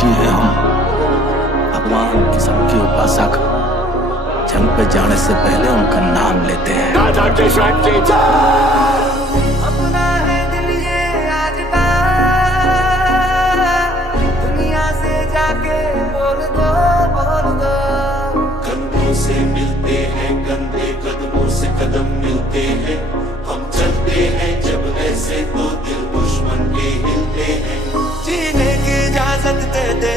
फौजी हैं हम, भगवान की सबके उपासक। जंग पे जाने से पहले उनका नाम लेते हैं। अपना है दिल ये आज का, दुनिया से जाके बोल दो, बोल दो। कदमों से मिलते हैं, कंधे कदमों से कदम मिलते हैं। हम चलते हैं जब ऐसे तो दिल दुश्मन के हिलते हैं। जीने की इजाजत दे दे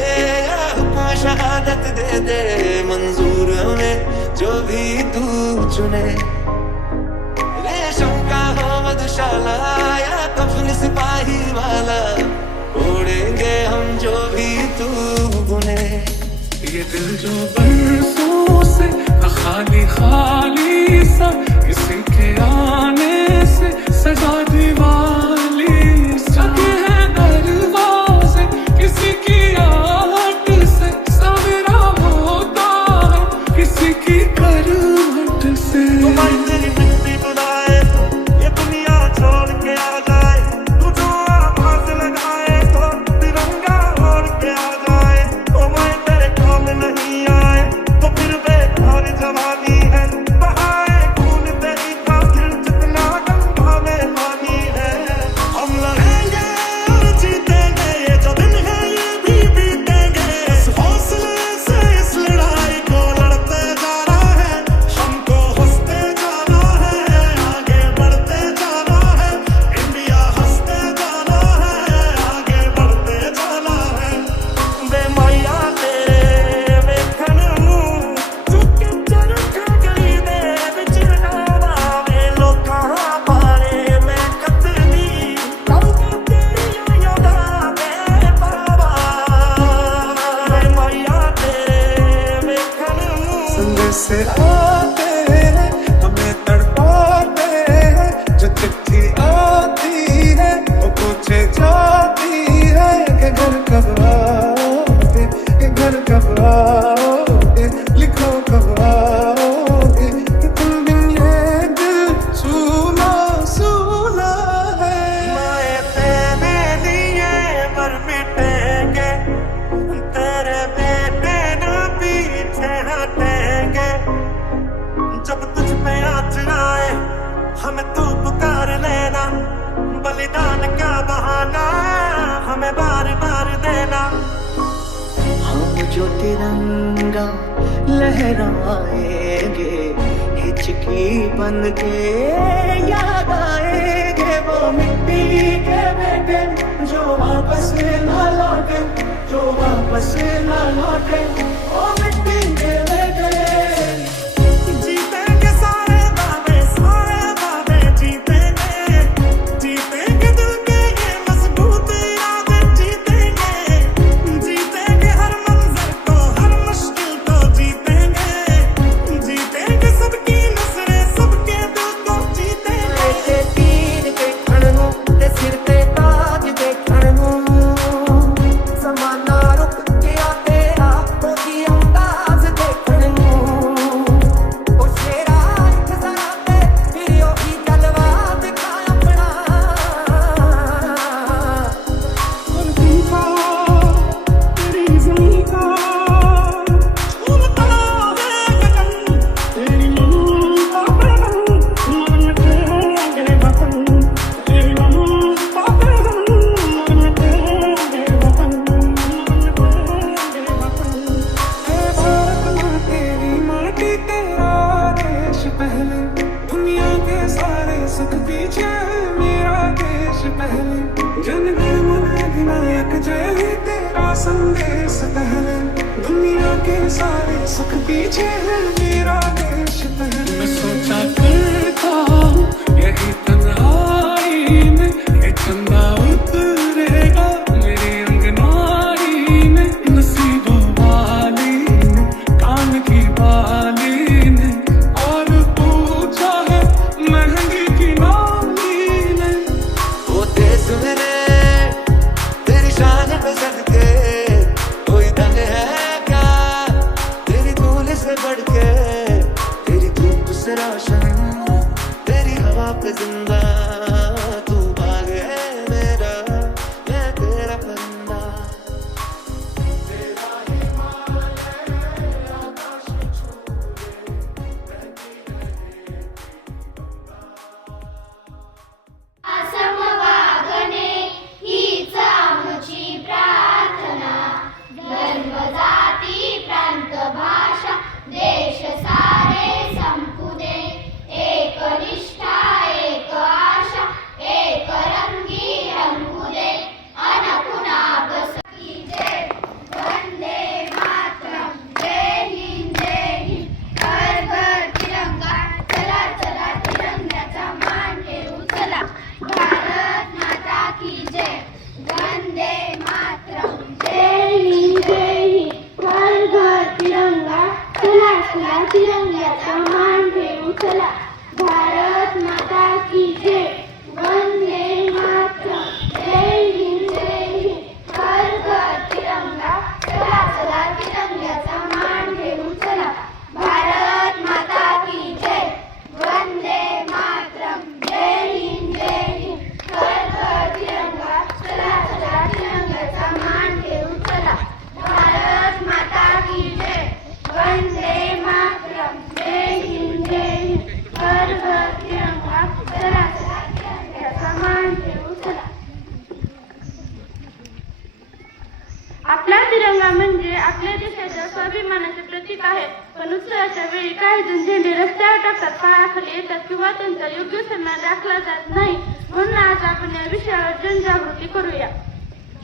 या हुक्म शहादत दे दे, मंजूर हमें जो भी तू चुने। रेशम का हो मधुशाला या कफन सिपाही वाला, उड़ेंगे हम जो भी तू बुने। ये दिल जो बरसों से खाली खाली सा, किसी के आने से सजा दीवाली सके है दरवाजे, किसी की आहट से सवेरा होता है, किसी की करवट से। तुम्हारी तेरी मिट्टी बुलाए, ये दुनिया छोड़ के आ जाए, तू जो आवाज लगाए तो तिरंगा ओढ़ के आ जाए। ओ मैं तेरे काम नहीं आए तो फिर बेकार जवानी है, बहाए खून तेरी खातिर जितना गंगा में पानी है। हम लड़ेंगे और जीतेंगे, ये जो दिन है ये भी बीतेंगे। इस हौसले से इस लड़ाई को लड़ते जाना है, हमको हंसते जाना है, आगे बढ़ते जाना है। इंडिया हंसते जाना है, आगे बढ़ते जाना है। बेमाया तेरे वेखन नूं चुके चरख गई दे विच नावे, लोकां बारे मैं कतनी लाऊं तेरियां यादां बेपरवाह। बेमाया तेरे वेखन नूं संदेश आते हैं, हमें तड़पाते हैं, जो चिट्ठी आती है वो पूछे जाती है कि घर कब आओगे, कि घर कब आओगे, लिखो कब आओगे, कि तुम बिन ये दिल सूना सूना है। मैं तेरे लिए मर मिटेंगे, तेरे बेटे न पीछे हटेंगे। जब तुझ पे आँच आए हमें तू पुकार लेना, बलिदान का बहाना हमें बार बार देना। हम जो तिरंगा लहराएंगे, हिचकी बन के याद आएंगे वो मिट्टी के बेटे जो वापस न लौटे, जो वापस न लौटे। ओ मिट्टी के बेटे जीतेंगे सारे वादे जीतेंगे, जीतेंगे दिल के ये मजबूत यादें जीतेंगे, जीतेंगे हर मंजर को हर मुश्किल को जीतेंगे, जीतेंगे सबकी नजरें सबके दिल को जीतेंगे। तीर देखण नूं ते सिर ते ताज देखण नूं, ज़माना रुक गया तेरा कोई अंदाज देखण नूं। ओ शेरा इत्थे जरा ते फिर ओही जलवा दिखा अपना। धरती का तेरी ज़मीं का झूमता है गगन, तेरी ममता पे मन मिटेंगे वतन, तेरी ममता पे मन मिटेंगे वतन, मन मिटेंगे वतन। हे भारत माँ तेरी माटी तेरा देश पहले, दुनिया के सारे सुख पीछे है मेरा देश पहले। जन गण मन अधिनायक जय हे तेरा संदेश पहले, दुनिया के सारे सुख पीछे है मेरा देश पहले। मैं सोचा करता हूँ यही तन्हाई में, ये चंदा उतरेगा मेरी अंगनाई में, नसीबों वाली ने कान की बाली ने और पूछा है महंगी की नाली ने। वो देश मेरे तेरी शान पे सदके, कोई दंग है क्या तेरी धूल से बढ़ के, तेरी धूप से रोशन तेरी हवा पे जिंदा। तू भाग है मेरा मैं तेरा बंदा। तिरंग्याचा मान ठेवू चला. भारत माता की जय. वंदे मातरम. जय हिंद जय हिंद. हर घर तिरंगा. चला चला तिरंग्याचा मान ठेवू चला. भारत माता की जय. वंदे मातरम. जय हिंद जय हिंद. हर घर तिरंगा. चला चला तिरंग्याचा मान ठेवू चला. भारत माता की जय. वंदे मातरम. जय हिंद जय हिंद. हर घर तिरंगा. चला चला तिरंग्याचा मान ठेवू चला. आपला तिरंगा म्हणजे आपल्या देशाच्या स्वाभिमानाचे प्रतीक आहे. पण उत्सवाच्या वेळी काही जण झेंडे रस्त्यावर टाकतात, पायाखाली येतात किंवा त्यांचा योग्य सन्मान राखला जात नाही. म्हणून आज आपण या विषयावर जनजागृती करूया.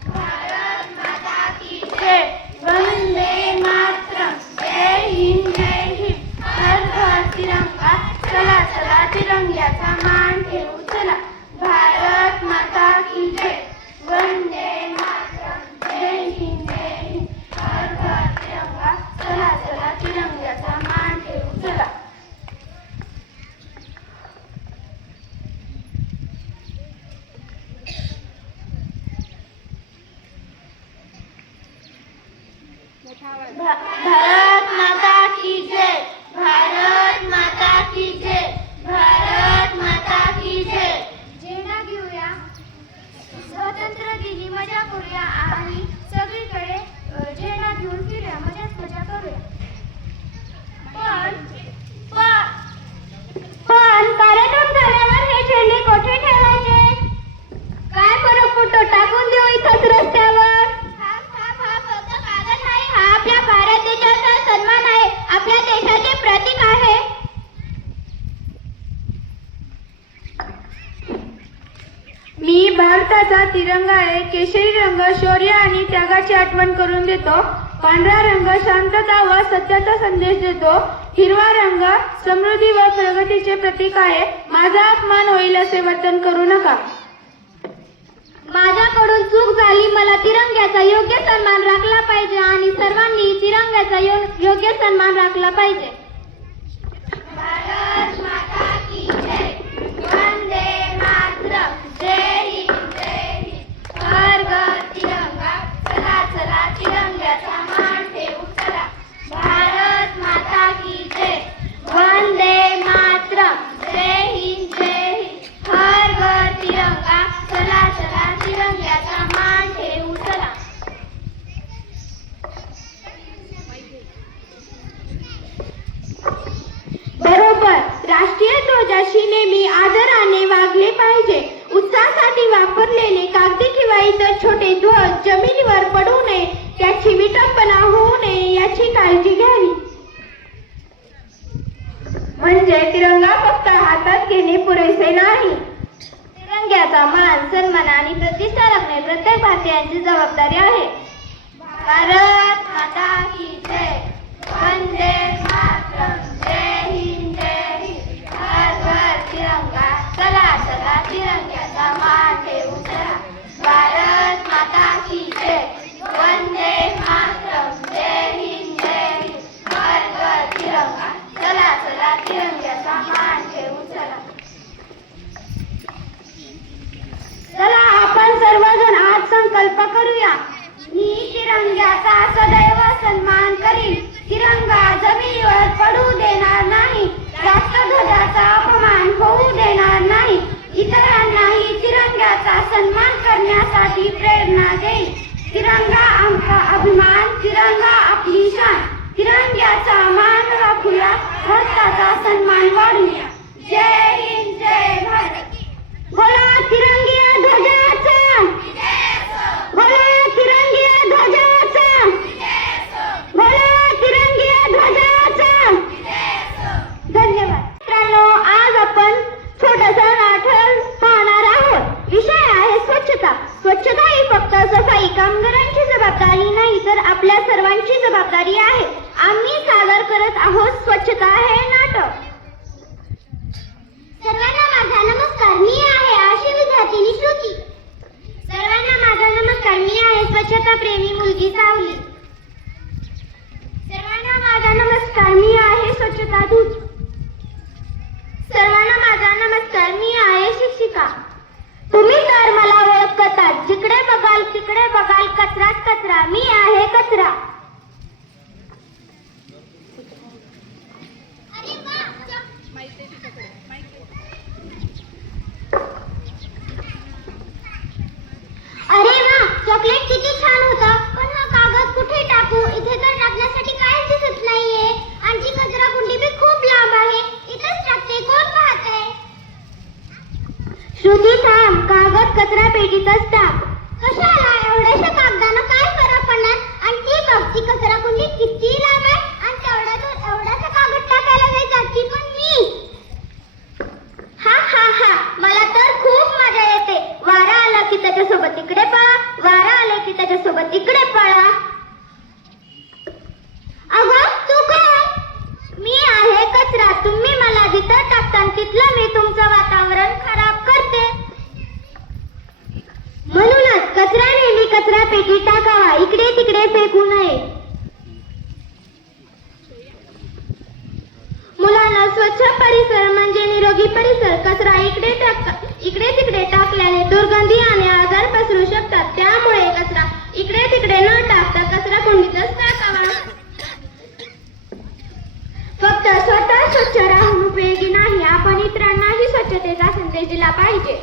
भारत माता की जय. वंदे मातरम. जय हिंद जय हिंद. हर घर तिरंगा. चला चला तिरंग्याचा मान ठेवू चला. भारत माता की जय. वंदे मातरम. जय हिंद जय हिंद. हर घर तिरंगा. चला चला तिरंग्याचा मान ठेवू चला. भारत माता की जय. भारत माता की जय. भारत माता की जय. झेंडा घेऊया, स्वातंत्र्य दिनी मजा करूया आणि सगळीकडे झेंडा घेऊन फिरूया, मजा करूया. पण कार्यक्रम झाल्यावर हे झेंडे कोठे ठेवायचे? काय फरक पडतो? टाकून देऊ इथंच रस्त्यावर. हा फक्त कागद नाही, हा आपल्या भारत देशाचा सन्मान आहे, आपल्या देशाचे प्रतीक आहे. मी भारताचा तिरंगा आहे. केशरी रंग शौर्य आणि त्यागाची आठवण करून देतो. पांढरा रंग शांतता व सत्याचा संदेश देतो. हिरवा रंग समृद्धी व प्रगतीचे प्रतीक आहे. माझा अपमान होईल असे वर्तन करू नका. माझ्याकडून चूक झाली, मला तिरंग्याचा योग्य सन्मान राखला पाहिजे आणि सर्वांनी तिरंग्याचा योग्य सन्मान राखला पाहिजे. भारत माता की जय. वंदे मातरम. जय हिंद जय हिंद. हर घर तिरंगा. चला चला तिरंग्याचा मान ठेवू चला. भारत माता की जय. वंदे मातरम. जय हिंद जय हिंद. हर घर तिरंगा. चला चला तिरंग्याचा मान ठेवू चला. बरोबर. राष्ट्रीय ध्वजाशी नेहमी आदराने वागले पाहिजे. उत्साहासाठी वापरलेले कागदी किंवा इतर छोटे ध्वज जमिनीवर पडू नये, त्याची विटंबना होऊ नये याची काळजी घ्यावी. म्हणजे तिरंगा फक्त हातात घेणे पुरेसे नाही. तिरंग्याचा मान, सन्मान आणि प्रतिष्ठा राखणे प्रत्येक भारतीयांची जबाबदारी आहे. भारत माता की जय. वंदे मातरम. जय हिंद जय हिंद. हर घर तिरंगा. चला चला तिरंग्याचा मान ठेवू चला. भारत माता की जय. वंदे मातरम. जय हिंद जय हिंद. हर घर तिरंगा. चला चला तिरंग्याचा मान ठेवू चला. चला आपण सर्वजण आज संकल्प करूया. मी तिरंग्याचा सदैव सन्मान करीन. तिरंगा जमिनीवर पडू देणार नाही. राष्ट्रध्वजाचा अपमान होऊ देणार नाही. इतरांनाही तिरंग्याचा सन्मान करण्यासाठी प्रेरणा देईन. तिरंगा आमचा अभिमान. तिरंगा आपली शान. तिरंग्याचा मान राखूया. भारताचा सन्मान वाढूया. जय हिंद जय भारत. बोला तिरंगिया ध्वजाचा. बोला तिरंगिया ध्वजाचा. बोला तिरंगिया ध्वजाचा. धन्यवाद. मित्रांनो, आज आपण छोटासा नाटक पाहणार आहोत. विषय आहे स्वच्छता. स्वच्छता ही फक्त सफाई कामगारांची जबाबदारी नाही, तर आपल्या सर्वांची जबाबदारी आहे. आम्ही सादर करत बोल कचराच कचरा, मी आहे कचरा. अरे वा, चॉकलेट किती छान होतं, पण हा कागद कुठे टाकू? इथे तर टाकण्यासाठी काहीच दिसत नाहीये. आमची कचरा कुंडी बी खूप लांब आहे. इथेच टाकते, कोण पाहतंय? श्रुती थांब, कागद कचरा पेटीतच टाक. कशाला? एवढ्याशा कागदानं काय फरक पडणार? आणि ती बघ, ती कचरा कुंडी किती लांब आहे आणि तेवढ्यातून एवढासा कागद टाकायला जायचा, ती पण मी. हा हा हा, मला तर खूप मजा येते. वारा आला की त्याच्यासोबत इकडे पळा, वारा आला की त्याच्यासोबत इकडे पळा. अगं तू कोण? मी आहे कचरा. तुम्ही मला जिथं टाकता तिथलं मी तुमचं वातावरण खराब करते. म्हणूनच कचरा नेहमी कचरा पेटीत टाकावा, इकडे तिकडे फेकू नये. मुलांना स्वच्छ परिसर म्हणजे निरोगी परिसर. कचरा इकडे तिकडे टाकल्याने दुर्गंधी आणि आजार पसरू शकतात. त्यामुळे कचरा इकडे तिकडे न टाकता कचरा कुंडीतच टाकावा. फक्त स्वतः स्वच्छ राहून उपयोगी नाही, आपण इतरांनाही स्वच्छतेचा संदेश दिला पाहिजे.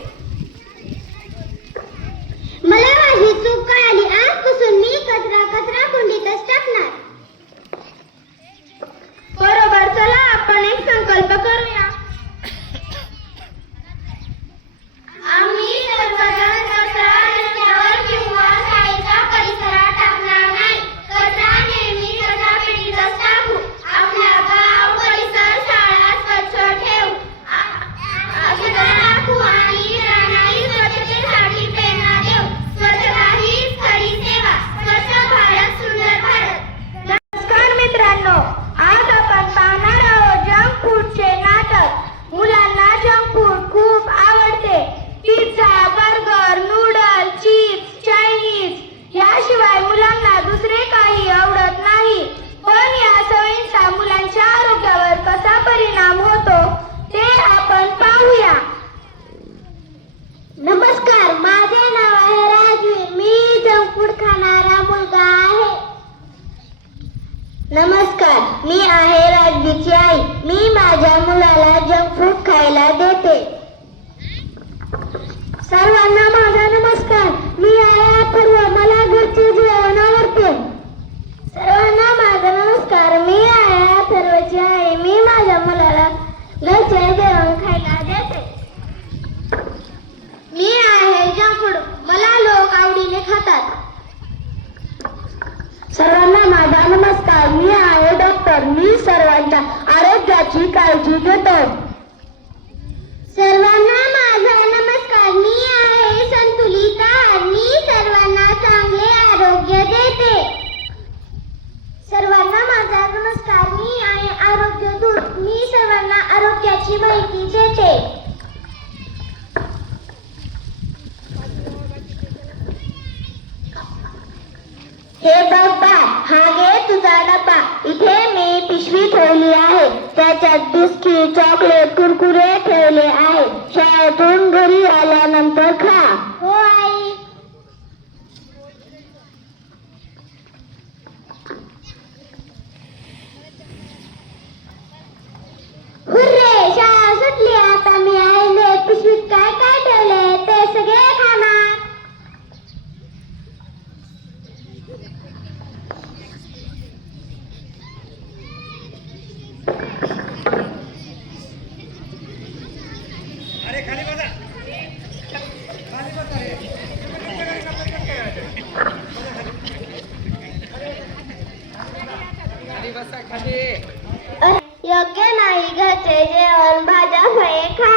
मला माझी चूक कळाली. आजपासून मी कचरा कुंडीतच टाकणार. बरोबर, चला आपण एक संकल्प करूया. आम्ही सर्वजण कचरा रस्त्यावर किंवा शाळेच्या परिसरात टाकणार नाही. कचरा नेहमी कचरा पेटीतच टाकू. आपला गाव, परिसर, शाळा स्वच्छ ठेवू. कचरा टाकू आणि इतरांनाही स्वच्छतेसाठी प्रेरणा देऊ. स्वच्छता हीच खरी सेवा. स्वच्छ भारत, सुंदर भारत. नमस्कार मित्रांनो, आज आपण पाहणार आहोत जंक फूडचे नाटक. मुलांना जंक फूड खूप आवडते. Pizza, burger, noodle, chips, Chinese याशिवाय मुलांना दुसरे काही आवडत नाही. पण या सवयींचा मुलांच्या आरोग्यावर कसा परिणाम होतो ते आपण पाहूया. नमस्कार, माझे नाव आहे राजवीर. मी जंक फूड खाणारा मुलगा आहे. नमस्कार, मी आहे राजवीरची आई. मी माझ्या मुलाला जंक फूड खायला देते. सर्वांना माझा नमस्कार. मी आहे अथर्व. मला घरचे जेवण आवडते. सर्वांना माझा नमस्कार. मी आहे अथर्वची आई. मी माझ्या मुलाला घरचे जेवण खायला देते. मी आहे जंक फूड. मला लोक आवडीने खातात. सर्वांना माझा नमस्कार. मी आहे डॉक्टर. मी सर्वांच्या आरोग्याची काळजी घेतो. सर्वांना माझा नमस्कार. मी आहे संतुलित आहार. मी सर्वांना चांगले आरोग्य देते. सर्वांना माझा नमस्कार. मी आहे आरोग्य दूत. मी सर्वांना आरोग्याची माहिती देते. हे बघ बा, हा घे तुझा डब्बा. इथे मी पिशवी ठेवली आहे. त्याच्यात बिस्किट, चॉकलेट, कुरकुरे ठेवले आहे. शाळेतून घरी आल्यानंतर खा. हो आई. हुर्रे, शाळा सुटली. आता मी आईने पिशवीत काय काय ठेवले ते सगळे खाणार. योग्य नाही घरचे जेवण. भाज्या फळे खा.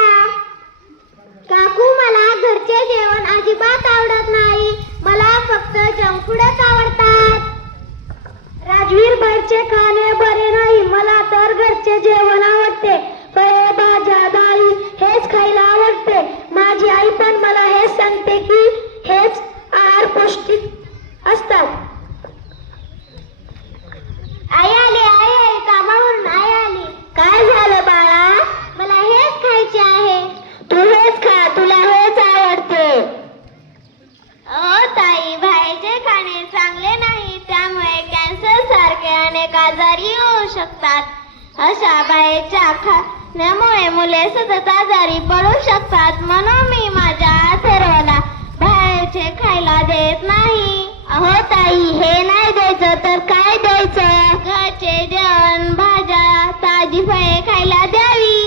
काकू, मला घरचे जेवण अजिबात आवडत नाही. मला फक्त जंक फूडच आवडतात. राजवीर, बाहेरचे खाणे बरे नाही. मला तर घरचे जेवण आवडते. फळे, भाज्या, डाळी हेच खायला आवडते. माझी आई पण मला हेच सांगते की हेच आहार पौष्टिक असतात. आई आली, आई आई, कामावरून आई आली. काय झालं बाळा? मला हेच खायचे आहे. तू हेच खा, तुला हेच आवडते. ताई, बाहेरचे आजारी होऊ शकतात। अशा बाहेरच्या खाण्यामुळे मुले सतत आजारी पडू शकतात। म्हणून मी माझ्या अथर्वला बाहेरचे खायला देत नाही। अहो ताई, हे नाही द्यायचं तर काय द्यायचं? घरचे जेवण, भाज्या, ताजी फळे खायला द्यावी।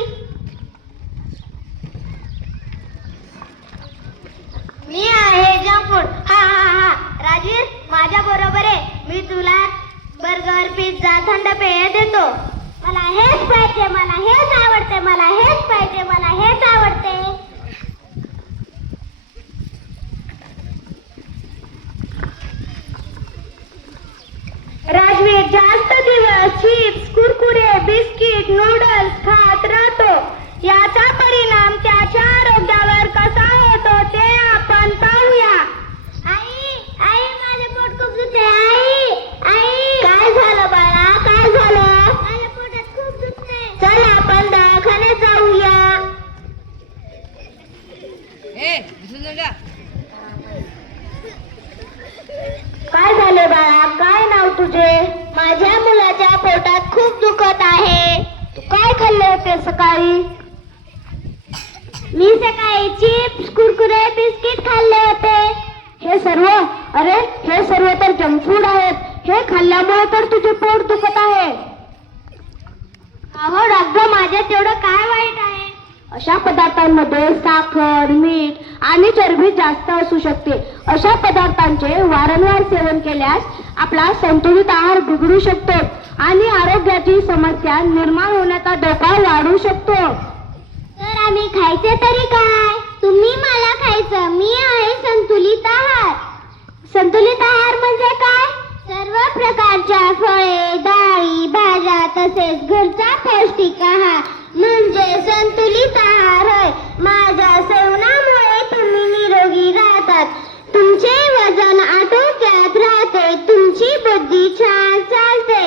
मी आहे जंक फूड। हा हा हा राजवीर, माझ्या बरोबर आहे। मी तुला बर्गर, पिझ्झा, थंड पेय देतो। मला हेच पाहिजे, मला हेच आवडते, मला हेच पाहिजे, मला हेच आवडते। राजवीर जास्त दिवस चिप्स, कुरकुरे, बिस्किट, नूडल्स खात राहतो। याचा परिणाम त्याच्या आरोग्यावर कसा होतो ते आपण पाहूया। आई, आई, माझे पोट खूप दुखते। आई, काय झालं बाळा? काय झालं? माझ्या पोटात खूप दुखते। चल आपण दवाखान्यात जाऊया। काय झाले बाळा? काय नाव तुझे? माझ्या मुलाच्या पोटात खूप दुखत आहे। तू काय खाल्ले होते सकाळी? मी सकाळी चिप्स, कुरकुरे, बिस्किट खाल्ले होते। हे सर्व, अरे हे सर्व तर जंक फूड आहेत। हे खाल्ल्यामुळे तर तुझे पोट दुखत आहे। अहो डॉक्टर, माझ्यात तेवढं काय वाईट आहे? अशा पदार्थांमध्ये साखर, मीठ आणि चरबी जास्त असू शकते। अशा पदार्थांचे वारंवार सेवन केल्यास आपला संतुलित आहार बिघडू शकतो आणि आरोग्याची समस्या निर्माण होण्याचा धोका वाढू शकतो। तर आम्ही खायचे तरी काय? तुम्ही मला खायचं। मी आहे संतुलित आहार। संतुलित आहार म्हणजे काय? सर्व प्रकारच्या फळे, डाळी, भाज्या तसेच घरचा पौष्टिक आहार म्हणजे संतुलित आहार होय। माझ्या सेवनामुळे तुम्ही निरोगी राहतात, तुमचे वजन आटोक्यात राहते, तुमची बुद्धी छान चालते।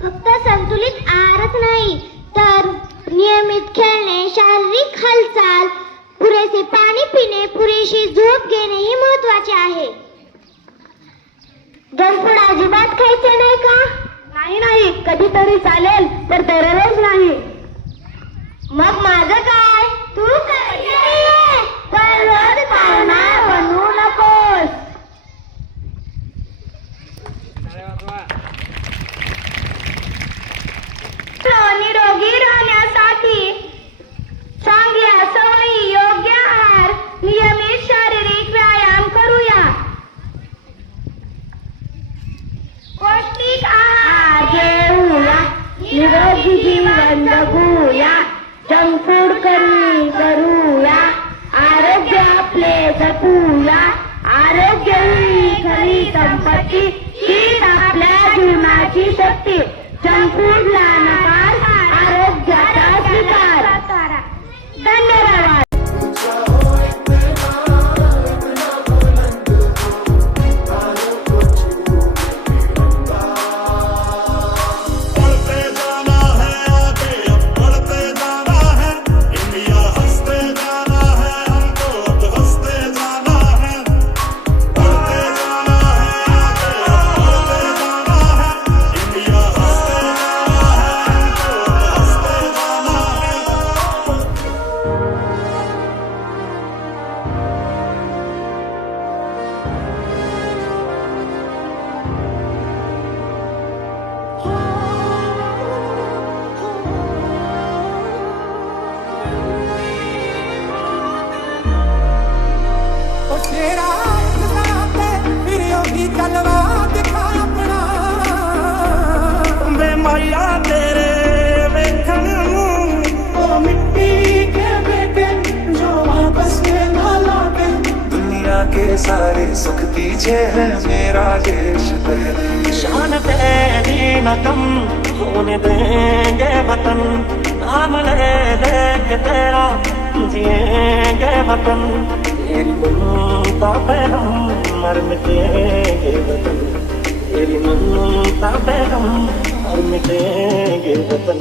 फक्त संतुलित आहारच नाही तर नियमित खेळणे, शारीरिक हालचाल, पुरेसे पाणी पिणे, पुरेशी झोप घेणे ही महत्वाचे आहे। जंक फूड अजिबात खायचे नाही का? नाही, कधीतरी चालेल, तर दररोज नाही। मग माझं काय? तू काय? पण रोज पाहुणा बनवू नकोस। निरोगी राहण्यासाठी चांगल्या सवयी, योग्य आहार, नियमित शारीरिक व्यायाम करूया। पौष्टिक आहार घेऊया, निरोगी जीवन जगूया, जंक फूड कमी करूया, आरोग्य आपले जपूया। आरोग्य ही खरी संपत्ती, हीच आपल्या जीवनाची शक्ती। जंक फूडला नकार, आरोग्याचा स्वीकार। धन्यवाद। बढ़ते जाना है आगे, अब बढ़ते जाना है। इंडिया हंसते जाना है, हमको अब हंसते जाना है। बढ़ते जाना है आगे, अब बढ़ते जाना है। इंडिया हंसते जाना है, हमको अब हंसते जाना है। ओ शेरा जराते फिर योगी तलवा दिखा अपना। वे माया तेरे वेखन ओ मिट्टी के बेटे जो वापस के ना लौटे। दुनिया के सारे सुख पीछे है मेरा देश पहले। शान तेरी न कम होने देंगे वतन, नाम ले लेके तेरा जिएंगे वतन। तेरी ममता पे हम मर मिटेंगे वतन, तेरी ममता पे हम मर मिटेंगे वतन।